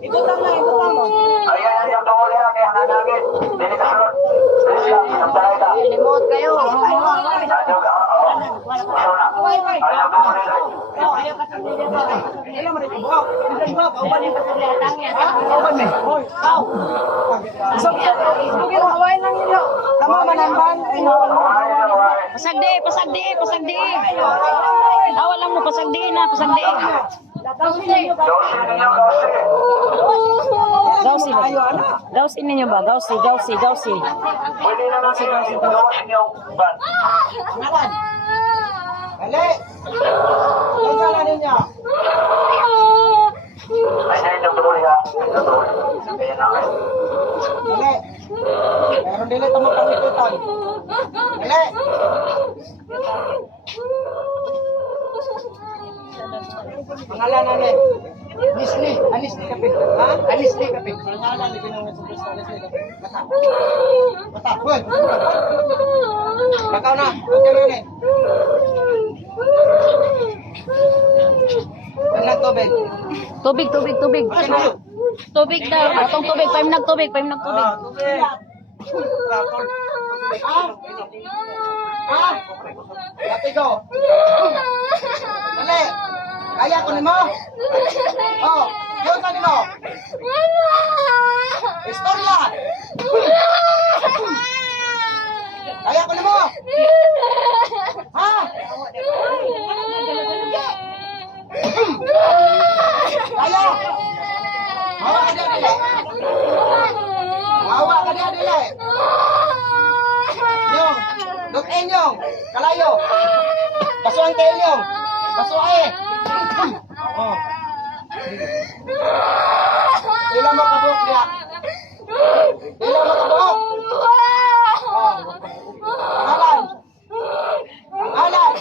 Ibutang na, ibutang. Limot kayo. Pasagdi, pasagdi, pasagdi. Awal lang mo, pasagdi na, pasagdi. Gausi ba? Gausi ninyo ba? Gausi, gausi, gausi. Pwede na natin gawasin yung ban. Ali! Saan na ninyo? Ay, na yung tuloy ha. Kaya na kayo. Ali! Meron din ito magpapitutan. Ali! Pangalan na ni. Anisli. Anisli kapit. Ha? Anisli kapit. Pangalan ni ginawin sa Kristo. Anisli kapit. Bata. Bata. Hoy! Bakaw na. Okay na ni. Anong tubig? Tubig, tubig, tubig. Tubig daw. Atong tubig, paimnag tubig, paimnag tubig. Ah! Latigo! Dali! Kaya ko ni mo? Oh! Yun ka ni mo? Istorya! Kaya ko ni mo? Ha? Kaya! Hawa ka diya, dili! Hawa ka diya, dili! Yung! Dukin yung! Kalayo! Basuhan kayo yung! Basuhan eh! Oh! Ilang mo kabuk diya! Ilang mo kabuk! Oh! Pangalan! Pangalan!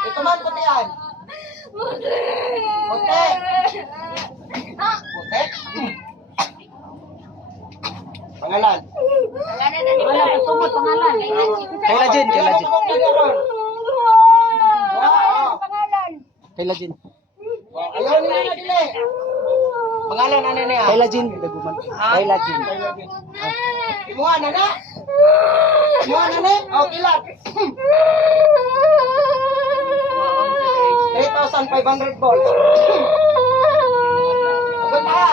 Ito man putian! Puti! Puti? Pangalan! Wala pa tumot pangalan. Kayla Jin, Kayla Jin. Kayla Jin. Ayaw nila na dili. Pangalan ano niya? Kayla Jin. Kayla Jin. Imuha na na. Imuha na na. O, kilat. 3,500 volts. Bantaha.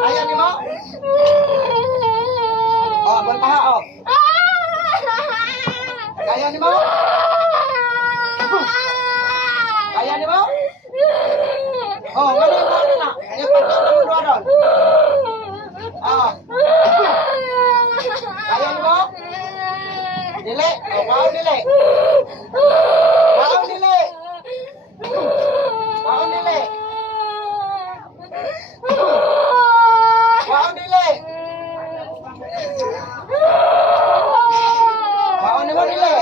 Ayaw ni mo? O, bantaha o. Kaya ni mo? Kaya ni mo? Oh, ngayon mo na. Ngayon pagkas na mo doon. Ah. Kaya ni mo? Dili. Oh, wow, dili. Wow, dili. Wow, dili. Wow, dili. Wow, ni mo dili.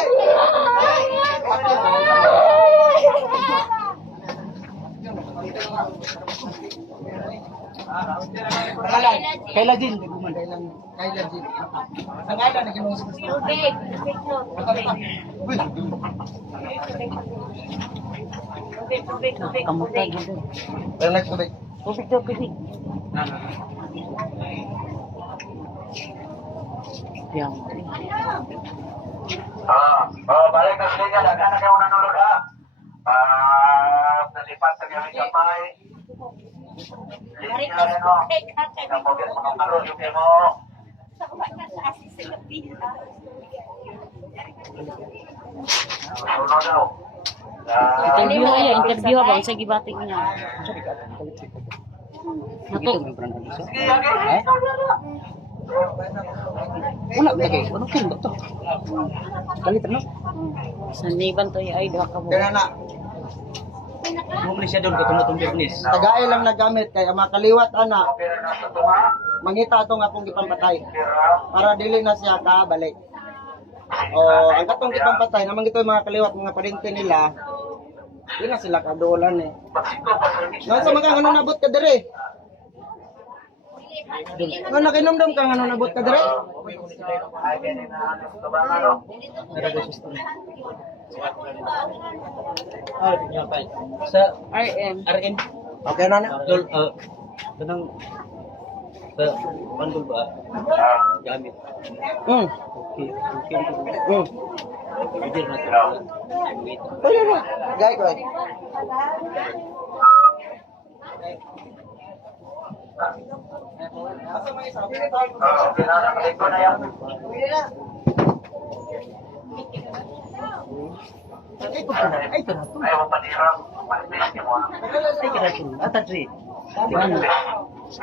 Pangalan, Kayla Jin. Kayla Jin. Pangalan, naging mga gusto. Tubig. Tubig, tubig, Kamutan tubig. dito. Pero nagtubig. Tubig daw, tubig. Yan. Balik na sila. Dagan na kayo nanulog ha. Nasipat ka niya yung kamay. Linya rin mo. Napagyan mo ng karoon yung mo. Sunod daw. Interview aja, interview apa? Saya gibatik niya. Nato. Sige, lagi. Wala ba kayo? Ano kin ba to? Kalit ano? Saniban to ay duha ka mo. Kaya na. Bumili siya doon katong business. Tagaay lang nagamit kay makaliwat ana. Pero nasa tunga. Mangita atong akong gipampatay. Para dili na siya ka balik. O ang katong gipampatay namang gito mga kaliwat mga parente nila. Di na sila kadulan eh. Nasa mga ano nabot ka dire? Nga nakinomdom ka nga nung nabot ka dire? Sa RM. RM. Okay na na. Dol, kanang sa bandol ba? Gamit. Hmm. Okay. Hmm. Pwede na ito. Wait. Pwede na. Gay ko. Ay, ito na to. Atadri.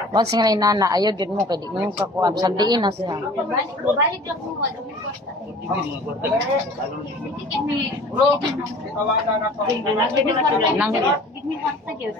Once nga nana, ayaw din mo, kaya di mo yung kakuha. Sandiin na siya. Balik lang mo, ano mo kwarta. Nang, Give me kwarta, give.